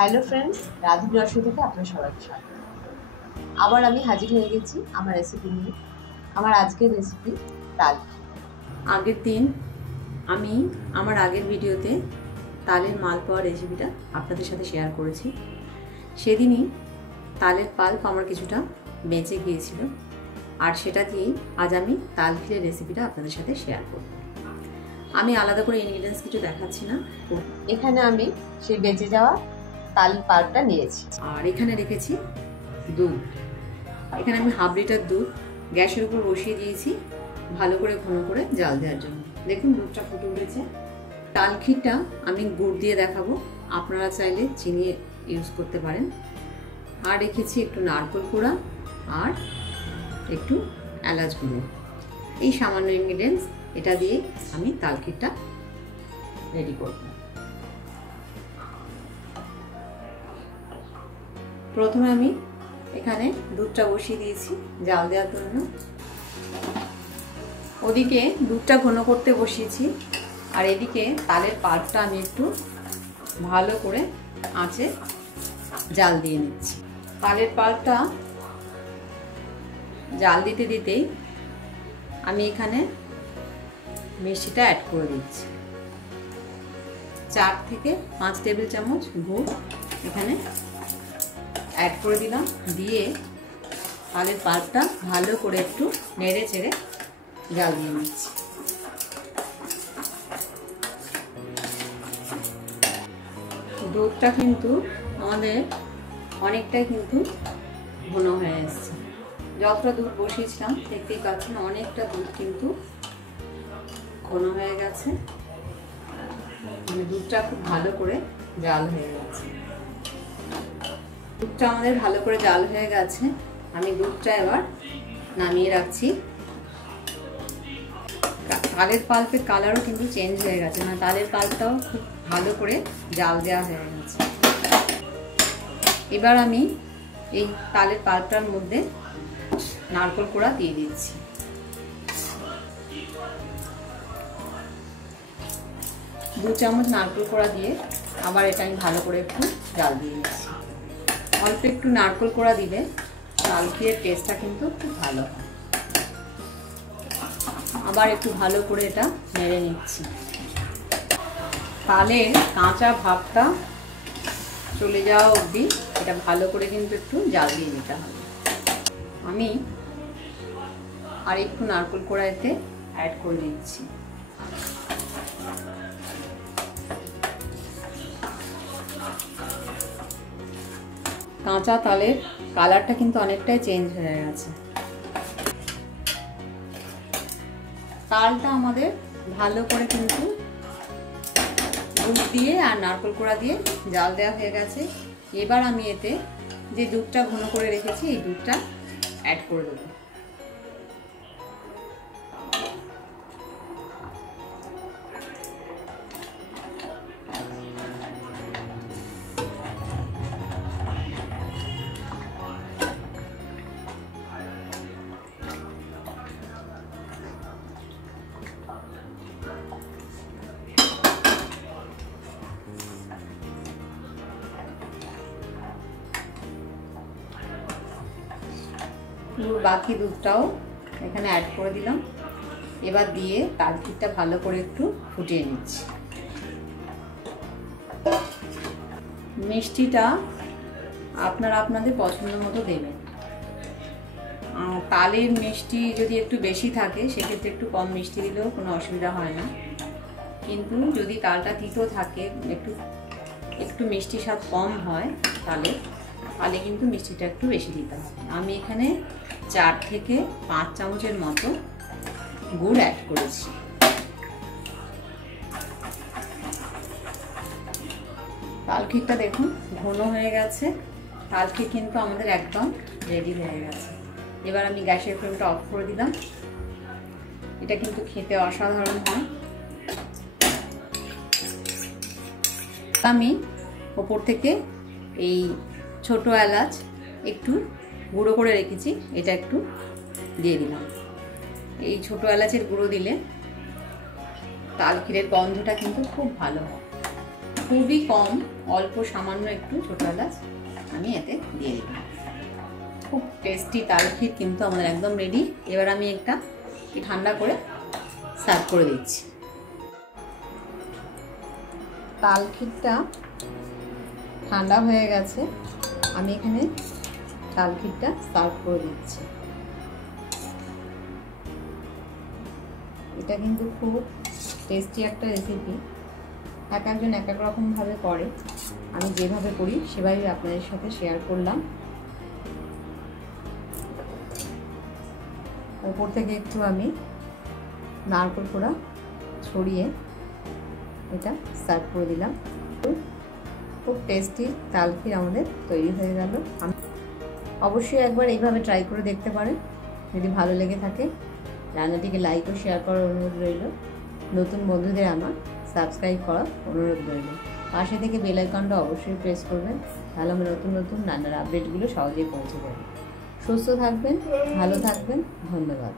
Hello friends, রাধুর রসই থেকে আপনার সবাইকে স্বাগত। আবার আমি হাজির হয়ে গেছি আমার রেসিপি নিয়ে। আমার আজকের রেসিপি তাল। আগের দিন আমি আমার আগের ভিডিওতে তালের মালপোয়া রেসিপিটা আপনাদের সাথে শেয়ার করেছি। সেদিনই তালের পাল্প আমার কিছুটা বেঁচে গিয়েছিল, আর সেটা দিয়েই আজ আমি তাল ক্ষীরের রেসিপিটা আপনাদের সাথে শেয়ার করব। আমি আলাদা করে ইনগ্রিডিয়েন্টস কিছু দেখাচ্ছি না। এখানে আমি সেই বেঁচে যাওয়া তালের পাল্পটা নিয়েছি, আর এখানে রেখেছি দুধ। এখানে আমি হাফ লিটার দুধ গ্যাসের উপর বসিয়ে দিয়েছি ভালো করে ঘন করে জাল দেওয়ার জন্য। দেখুন দুধটা ফুটে উঠেছে। তাল ক্ষীরটা আমি গুড় দিয়ে দেখাবো, আপনারা চাইলে চিনি ইউজ করতে পারেন। আর রেখেছি একটু নারকেল কোড়া আর একটু এলাচ গুঁড়ো। এই সামান্য ইনগ্রিডিয়েন্টস, এটা দিয়ে আমি তাল ক্ষীরটা রেডি করব। প্রথমে আমি এখানে দুধটা বসিয়ে দিয়েছি জাল দেওয়ার জন্য। ওদিকে দুধটা ঘন করতে বসিয়েছি, আর এদিকে তালের পাল্পটা আমি একটু ভালো করে আঁচে জাল দিয়ে নিচ্ছি। তালের পাল্পটা জাল দিতে দিতেই আমি এখানে মিষ্টিটা অ্যাড করে দিচ্ছি। 4 থেকে 5 টেবিল চামচ গুড় এখানে অ্যাড করে দিলাম। দিয়ে তালের পাল্পটা ভালো করে একটু নেড়ে চেড়ে জাল দিয়ে নিচ্ছি। দুধটা কিন্তু আমাদের অনেকটাই কিন্তু ঘন হয়ে এসছে। যতটা দুধ বসিয়েছিলাম দেখতেই পাচ্ছেন অনেকটা দুধ কিন্তু ঘন হয়ে গেছে। মানে দুধটা খুব ভালো করে জাল হয়ে গেছে। দুধটা আমাদের ভালো করে জাল হয়ে গেছে। আমি দুধটা এবার নামিয়ে রাখছি। তালের পাল্পের কালারও কিন্তু চেঞ্জ হয়ে গেছে, মানে তালের পাল্পটাও খুব ভালো করে জাল দেওয়া হয়ে গেছে। এবার আমি এই তালের পাল্পটার মধ্যে নারকেল কোড়া দিয়ে দিচ্ছি। দু চামচ নারকেল কোড়া দিয়ে আবার এটা আমি ভালো করে একটু জাল দিয়ে দিচ্ছি। অল্প একটু নারকেল কোড়া দিলে তাল ক্ষীরের টেস্টটা কিন্তু খুব ভালো হয়। আবার একটু ভালো করে এটা নেড়ে নিচ্ছি। তালের কাঁচা ভাবটা চলে যাওয়া অবধি এটা ভালো করে কিন্তু একটু জাল দিয়ে নিতে হবে। আমি আর একটু নারকেল কোড়া এতে অ্যাড করে দিচ্ছি। কাঁচা তালের কালারটা কিন্তু অনেকটাই চেঞ্জ হয়ে গেছে। তালটা আমাদের ভালো করে কিন্তু দুধ দিয়ে আর নারকেল কোড়া দিয়ে জাল দেওয়া হয়ে গেছে। এবার আমি এতে যে দুধটা ঘন করে রেখেছি এই দুধটা অ্যাড করে দেবো। বাকি দুধটাও এখানে অ্যাড করে দিলাম। এবার দিয়ে তাল ক্ষীরটা ভালো করে একটু ফুটিয়ে নিচ্ছি। মিষ্টিটা আপনারা আপনাদের পছন্দ মতো দেবেন। তালের মিষ্টি যদি একটু বেশি থাকে সেক্ষেত্রে একটু কম মিষ্টি দিলেও কোনো অসুবিধা হয় না, কিন্তু যদি তালটা তিতো থাকে, একটু মিষ্টি স্বাদ কম হয় তাহলে কিন্তু মিষ্টিটা একটু বেশি দিতে হবে। আমি এখানে 4 থেকে 5 চামচের মতো গুড় অ্যাড করেছি। তাল ক্ষীরটা দেখুন ঘন হয়ে গেছে। তাল ক্ষীর কিন্তু আমাদের একদম রেডি হয়ে গেছে। এবার আমি গ্যাসের ফ্লেমটা অফ করে দিলাম। এটা কিন্তু খেতে অসাধারণ হয়। আমি ওপর থেকে এই ছোট এলাচ একটু গুঁড়ো করে রেখেছি, এটা একটু দিয়ে দিলাম। এই ছোট এলাচের গুঁড়ো দিলে তাল ক্ষীরের গন্ধটা কিন্তু খুব ভালো হয়। খুবই কম, অল্প সামান্য একটু ছোটো এলাচ আমি এতে দিয়ে দিলাম। খুব টেস্টি তাল ক্ষীর কিন্তু আমাদের একদম রেডি। এবার আমি একটা ঠান্ডা করে সার্ভ করে দিচ্ছি। তাল ক্ষীরটা ঠান্ডা হয়ে গেছে, আমি এখানে তাল ক্ষীরটা সার্ভ করে দিচ্ছি। এটা কিন্তু খুব টেস্টি একটা রেসিপি, এক একজন এক এক রকমভাবে করে, আমি যেভাবে করি সেভাবেই আপনাদের সাথে শেয়ার করলাম। ওপর থেকে একটু আমি নারকেল কোড়া ছড়িয়ে এটা সার্ভ করে দিলাম। খুব টেস্টি তাল ক্ষীর আমাদের তৈরি হয়ে গেল। অবশ্যই একবার এইভাবে ট্রাই করে দেখতে পারেন। যদি ভালো লেগে থাকে রান্নাটিকে লাইক ও শেয়ার করার অনুরোধ রইল। নতুন বন্ধুদের আমার সাবস্ক্রাইব করার অনুরোধ রইল। পাশে থেকে বেল আইকনটা অবশ্যই প্রেস করবেন, তাহলে আমার নতুন নতুন রান্নার আপডেটগুলো সহজেই পৌঁছে যাবে। সুস্থ থাকবেন, ভালো থাকবেন, ধন্যবাদ।